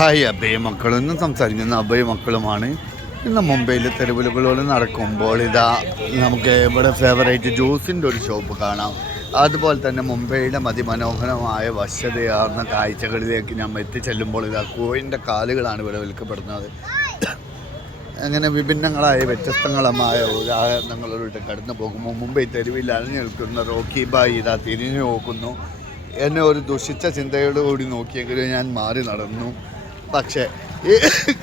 Hi അഭയ മക്കളും. ഇന്ന് സംസാരിക്കുന്ന അഭയ മക്കളുമാണ്. ഇന്ന് മുംബൈയിൽ തെരുവിലുകളിലൂടെ നടക്കുമ്പോൾ ഇതാ നമുക്ക് ഇവിടെ ഫേവറേറ്റ് ജ്യൂസിന്റെ ഒരു ഷോപ്പ് കാണാം. അതുപോലെ തന്നെ മുംബൈയിലെ അതിമനോഹരമായ വശതയാർന്ന കാഴ്ചകളിലേക്ക് ഞാൻ എത്തിച്ചെല്ലുമ്പോൾ ഇതാ കോയിന്റെ കാലുകളാണ് ഇവിടെ വിൽക്കപ്പെടുന്നത്. അങ്ങനെ വിഭിന്നങ്ങളായ വ്യത്യസ്തങ്ങളമായ ഉദാഹരണങ്ങളിലൂടെ കടന്നു പോകുമ്പോൾ മുംബൈ തെരുവിൽ അലഞ്ഞു നിൽക്കുന്ന റോക്കി ബായി ഇതാ തിരിഞ്ഞു നോക്കുന്നു. എന്നെ ഒരു ദുഷിച്ച ചിന്തയോടുകൂടി നോക്കിയെങ്കിലും ഞാൻ മാറി നടന്നു. പക്ഷേ ഈ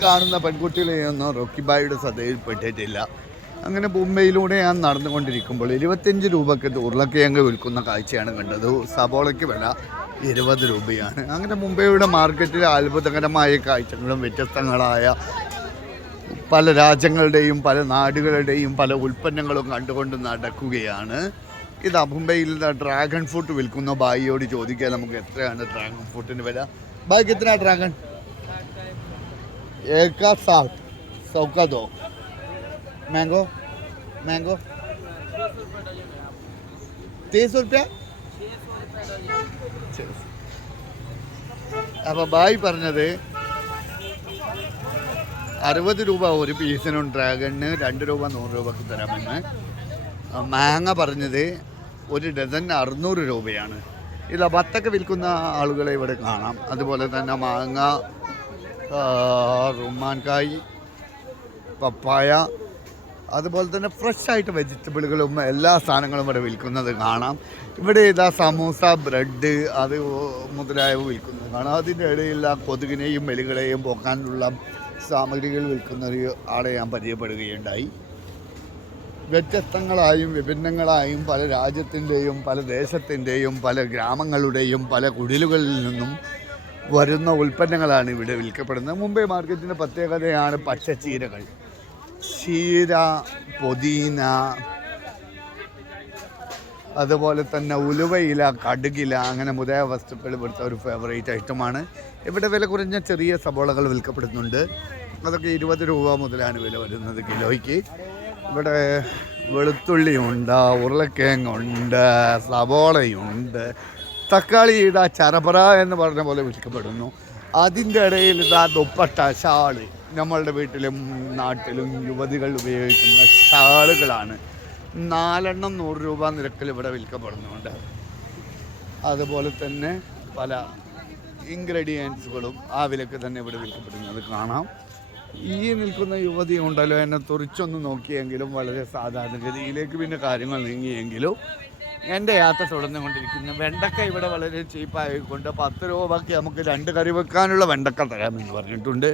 കാണുന്ന പെൺകുട്ടികളെയൊന്നും റോക്കിബായിയുടെ ശ്രദ്ധയിൽപ്പെട്ടിട്ടില്ല അങ്ങനെ മുംബൈയിലൂടെ ഞാൻ നടന്നുകൊണ്ടിരിക്കുമ്പോൾ ഇരുപത്തിയഞ്ച് രൂപയ്ക്ക് ഉരുളക്കിഴങ്ങ് വിൽക്കുന്ന കാഴ്ചയാണ് കണ്ടത്. സബോളയ്ക്ക് വില ഇരുപത് രൂപയാണ്. അങ്ങനെ മുംബൈയുടെ മാർക്കറ്റിൽ അത്ഭുതകരമായ കാഴ്ചകളും വ്യത്യസ്തങ്ങളായ പല രാജ്യങ്ങളുടെയും പല നാടുകളുടെയും പല ഉൽപ്പന്നങ്ങളും കണ്ടുകൊണ്ട് നടക്കുകയാണ്. ഇത് മുംബൈയിൽ ഡ്രാഗൺ ഫ്രൂട്ട് വിൽക്കുന്ന ബായിയോട് ചോദിക്കാൻ നമുക്ക് എത്രയാണ് ഡ്രാഗൺ ഫ്രൂട്ടിന് വില? ബായിക്ക് എത്രയാണ് ഡ്രാഗൺ? ഏക്കാ സാത്ത് സൗക്കാ ദോ മാംഗോ മാംഗോ तीस रुपया അപ്പൊ ബായ് പറഞ്ഞത് അറുപത് രൂപ ഒരു പീസിനും ഡ്രാഗണിന് രണ്ട് രൂപ നൂറ് രൂപക്ക് തരാമെന്ന് ആ, മാങ്ങ പറഞ്ഞത് ഒരു ഡസൻ അറുന്നൂറ് രൂപയാണ് ഇല്ല ബത്തൊക്കെ വിൽക്കുന്ന ആളുകളെ ഇവിടെ കാണാം അതുപോലെ തന്നെ മാങ്ങ ആ, റുമ്മാൻകായ് പപ്പായ അതുപോലെ തന്നെ ഫ്രഷ് ആയിട്ട് വെജിറ്റബിളുകളും എല്ലാ സാധനങ്ങളും ഇവിടെ വിൽക്കുന്നത് കാണാം. ഇവിടെ ഇതാ സമൂസ ബ്രെഡ് അത് മുതലായവ വിൽക്കുന്നത് കാണാം. അതിന്റെ ഇടയിൽ ആ കൊതുകിനെയും എലികളെയും പോക്കാനുള്ള സാമഗ്രികൾ വിൽക്കുന്ന ഒരു ആളെ ഞാൻ പരിചയപ്പെടുകയുണ്ടായി. വ്യത്യസ്തങ്ങളായും വിഭിന്നങ്ങളായും പല രാജ്യത്തിന്റെയും പല ദേശത്തിന്റെയും പല ഗ്രാമങ്ങളുടെയും പല കുടിലുകളിൽ നിന്നും വരുന്ന ഉൽപ്പന്നങ്ങളാണ് ഇവിടെ വിൽക്കപ്പെടുന്നത്. മുംബൈ മാർക്കറ്റിന്റെ പ്രത്യേകതയാണ് പച്ചച്ചീരകൾ. ചീര പൊതീന അതുപോലെ തന്നെ ഉലുവയില കടുകില അങ്ങനെ മുതലായ വസ്തുക്കൾ ഇവിടുത്തെ ഒരു ഫേവറേറ്റ് ഐറ്റമാണ് ഇവിടെ വില കുറഞ്ഞ ചെറിയ സബോളകൾ വിൽക്കപ്പെടുന്നുണ്ട്. അതൊക്കെ ഇരുപത് രൂപ മുതലാണ് വില വരുന്നത് കിലോയ്ക്ക്. ഇവിടെ വെളുത്തുള്ളിയുണ്ട് ഉരുളക്കിഴങ്ങുണ്ട് സബോളയുണ്ട് തക്കാളി ഇതാ ചരപറ എന്ന് പറഞ്ഞ പോലെ വിൽക്കപ്പെടുന്നു അതിന്റെ ഇടയിൽ ഇതാ ദുപ്പട്ട ഷാൾ. നമ്മളുടെ വീട്ടിലും നാട്ടിലും യുവതികൾ ഉപയോഗിക്കുന്ന ഷാളുകളാണ്. നാലെണ്ണം നൂറ് രൂപ നിരക്കിൽ ഇവിടെ വിൽക്കപ്പെടുന്നുണ്ട്. അതുപോലെ തന്നെ പല ഇൻഗ്രീഡിയൻസുകളും ആ വിലക്ക് തന്നെ ഇവിടെ വിൽക്കപ്പെടുന്നത് കാണാം. ഈ നിൽക്കുന്ന യുവതി ഉണ്ടല്ലോ എന്നെ തുറിച്ചൊന്ന് നോക്കിയെങ്കിലും വളരെ സാധാരണഗതിയിലേക്ക് പിന്നെ കാര്യങ്ങൾ നീങ്ങിയെങ്കിലും എന്റെ യാത്ര തുടർന്നുകൊണ്ടിരിക്കുന്നു. വെണ്ടക്ക ഇവിടെ വളരെ ചീപ്പായിക്കൊണ്ട് പത്ത് രൂപയ്ക്ക് നമുക്ക് രണ്ട് കറി വെക്കാനുള്ള വെണ്ടക്ക തരാമെന്ന് പറഞ്ഞിട്ടുണ്ട്.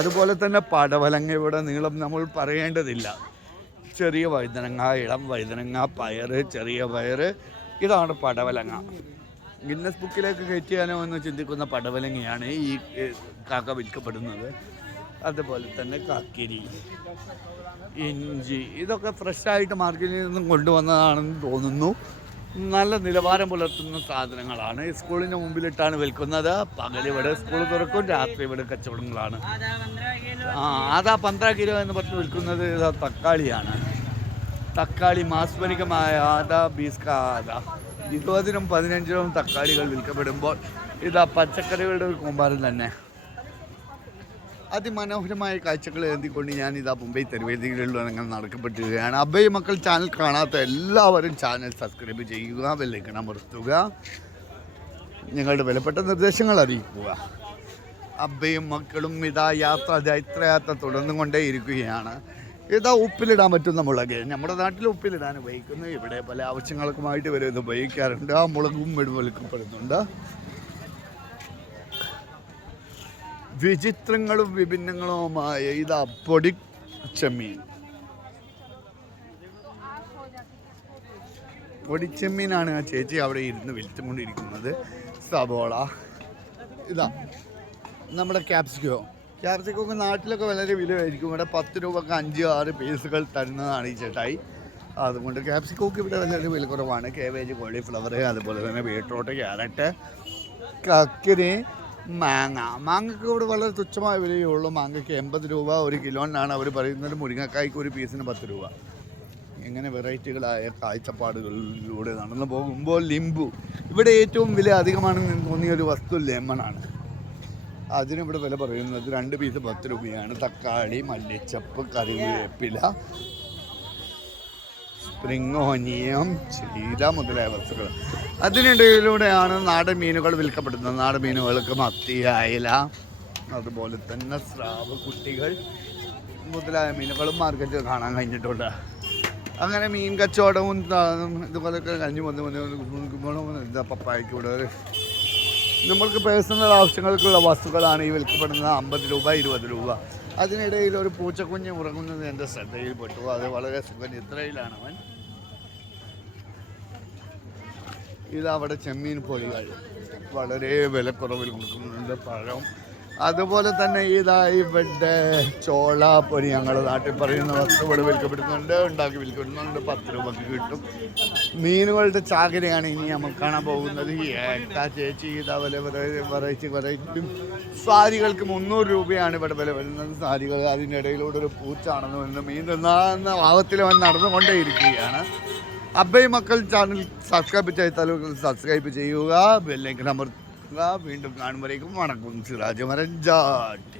അതുപോലെ തന്നെ പടവലങ്ങ ഇവിടെ നീളം നമ്മൾ പറയേണ്ടതില്ല. ചെറിയ വഴുതനങ്ങ ഇളം വഴുതനങ്ങ പയറ് ചെറിയ പയറ്. ഇതാണ് പടവലങ്ങ. ഗിന്നസ് ബുക്കിലേക്ക് കയറ്റിയാലോ എന്ന് ചിന്തിക്കുന്ന പടവലങ്ങയാണ് ഈ കാക്ക വിൽക്കപ്പെടുന്നത്. അതുപോലെ തന്നെ കാക്കിരി ഇഞ്ചി ഇതൊക്കെ ഫ്രഷായിട്ട് മാർക്കറ്റിൽ നിന്നും കൊണ്ടുവന്നതാണെന്ന് തോന്നുന്നു. നല്ല നിലവാരം പുലർത്തുന്ന സാധനങ്ങളാണ്. സ്കൂളിന് മുമ്പിലിട്ടാണ് വിൽക്കുന്നത്. പകലിവിടെ സ്കൂൾ തുറക്കും രാത്രി ഇവിടെ കച്ചവടങ്ങളാണ്. ആ അതാ പന്ത്രണ്ട് കിലോ എന്ന് പറഞ്ഞ് വിൽക്കുന്നത്. തക്കാളിയാണ്. തക്കാളി മാസ്മരികമായ ആദാ ബീസ് കാ ആദാ ഇരുപതിനും പതിനഞ്ചിനും തക്കാളികൾ വിൽക്കപ്പെടുമ്പോൾ ഇതാ പച്ചക്കറികളുടെ ഒരു കൂമ്പാരം തന്നെ. അതിമനോഹരമായ കാഴ്ചകൾ എഴുതിക്കൊണ്ട് ഞാൻ ഇതാ മുംബൈ തെരുവേദികളിലൂടെ അങ്ങനെ നടക്കപ്പെട്ടിരിക്കുകയാണ്. അബ്ബൈ മക്കൾ ചാനൽ കാണാത്ത എല്ലാവരും ചാനൽ സബ്സ്ക്രൈബ് ചെയ്യുക ബെല്ലൈക്കൺ അമർത്തുക. ഞങ്ങളുടെ വിലപ്പെട്ട നിർദ്ദേശങ്ങൾ അറിയിക്കുക. അബ്ബയും മക്കളും ഇതാ യാത്ര ജൈത്രയാത്ര തുടർന്നുകൊണ്ടേ ഇരിക്കുകയാണ് ഇതാ ഉപ്പിലിടാൻ പറ്റുന്ന മുളക്. നമ്മുടെ നാട്ടിൽ ഉപ്പിലിടാൻ ഉപയോഗിക്കുന്നു. ഇവിടെ പല ആവശ്യങ്ങൾക്കുമായിട്ട് വരെ ഇത് ഉപയോഗിക്കാറുണ്ട്. ആ മുളകും വിടുവെടുക്കപ്പെടുന്നുണ്ട് വിചിത്രങ്ങളും വിഭിന്നങ്ങളുമായ ഇതാ പൊടി ചെമ്മീൻ. പൊടിച്ചെമ്മീനാണ് ആ ചേച്ചി അവിടെ ഇരുന്ന് വിൽത്തുകൊണ്ടിരിക്കുന്നത്. സബോള ഇതാ നമ്മുടെ ക്യാപ്സിക്കോ. ക്യാപ്സിക്കോ നാട്ടിലൊക്കെ വളരെ വിലയായിരിക്കും. ഇവിടെ പത്ത് രൂപക്ക് അഞ്ച് ആറ് പീസുകൾ തരുന്നതാണ് ഈ ചേട്ടായി. അതുകൊണ്ട് ക്യാപ്സിക്കോക്ക് ഇവിടെ വളരെ വില കുറവാണ്. കേബേജ് കോളിഫ്ലവർ അതുപോലെ തന്നെ ബീട്രൂട്ട് ക്യാരറ്റ് കക്കിരി മാങ്ങ. മാങ്ങയ്ക്ക് ഇവിടെ വളരെ തുച്ഛമായ വിലയേ ഉള്ളൂ. മാങ്ങയ്ക്ക് എൺപത് രൂപ ഒരു കിലോനാണ് അവർ പറയുന്നത്. മുരിങ്ങക്കായ്ക്ക് ഒരു പീസിന് പത്ത് രൂപ. ഇങ്ങനെ വെറൈറ്റികളായ കാഴ്ചപ്പാടുകളിലൂടെ നടന്നു പോകുമ്പോൾ ലിംബു ഇവിടെ ഏറ്റവും വില അധികമാണെന്ന് തോന്നിയ ഒരു വസ്തു ലെമണാണ്. അതിനിവിടെ വില പറയുന്നത് രണ്ട് പീസ് പത്ത് രൂപയാണ്. തക്കാളി മല്ലിച്ചപ്പ് കറിവേപ്പില സ്പ്രിങ് ഓനിയം ചീര മുതലായ വസ്തുക്കൾ അതിനിടയിലൂടെയാണ് നാടൻ മീനുകൾ വിൽക്കപ്പെടുന്നത് നാടൻ മീനുകൾക്ക് മത്തി അയല അതുപോലെ തന്നെ സ്രാവ് കുട്ടികൾ മുതലായ മീനുകളും മാർക്കറ്റിൽ കാണാൻ കഴിഞ്ഞിട്ടുണ്ട് അങ്ങനെ മീൻ കച്ചവടവും ഇതുപോലെയൊക്കെ കഴിഞ്ഞ് വന്ന് വന്ന് നോക്കുമ്പോഴും എന്താ പപ്പായക്ക് ഇവിടെ ഒരു നമ്മൾക്ക് പേഴ്സണൽ ആവശ്യങ്ങൾക്കുള്ള വസ്തുക്കളാണ് ഈ വിൽക്കപ്പെടുന്നത്. അമ്പത് രൂപ ഇരുപത് രൂപ. അതിനിടയിൽ ഒരു പൂച്ചക്കുഞ്ഞ് ഉറങ്ങുന്നത് എന്റെ ശ്രദ്ധയിൽപ്പെട്ടു. അത് വളരെ സുഖനിദ്രയിലാണ് അവൻ. ഇതവിടെ ചെമ്മീൻ പൊടികൾ വളരെ വിലക്കുറവിൽ കൊടുക്കുന്നുണ്ട്. പഴം അതുപോലെ തന്നെ ഇതായി ഇവിടെ ചോള പൊരി ഞങ്ങളുടെ നാട്ടിൽ പറയുന്ന വസ്തുക്കൾ വിൽക്കപ്പെടുന്നുണ്ട് ഉണ്ടാക്കി വിൽക്കപ്പെടുന്നുണ്ട്. പത്ത് രൂപക്ക് കിട്ടും. മീനുകളുടെ ചാകരയാണ് ഇനി നമുക്ക് കാണാൻ പോകുന്നത്. ഏട്ടാ ചേച്ചി ഇതാ വില വെറൈറ്റി വെറൈറ്റി സാരികൾക്ക് മുന്നൂറ് രൂപയാണ് ഇവിടെ വില വരുന്നത്. സാരികൾ അതിന്റെ ഇടയിലൂടെ ഒരു പൂച്ചാണെന്ന് വരുന്നത് മീൻ തിന്നാന്ന ഭാവത്തിൽ അവൻ നടന്നുകൊണ്ടേയിരിക്കുകയാണ്. അബ്ബൈ മക്കൾ ചാനൽ സബ്സ്ക്രൈബ് ചെയ്താലും സബ്സ്ക്രൈബ് ചെയ്യുക ബെല്ലേക്ക് மீண்டும் காணும் வரைக்கும் வணக்கம். சிராஜ மரஞ்சாட்டி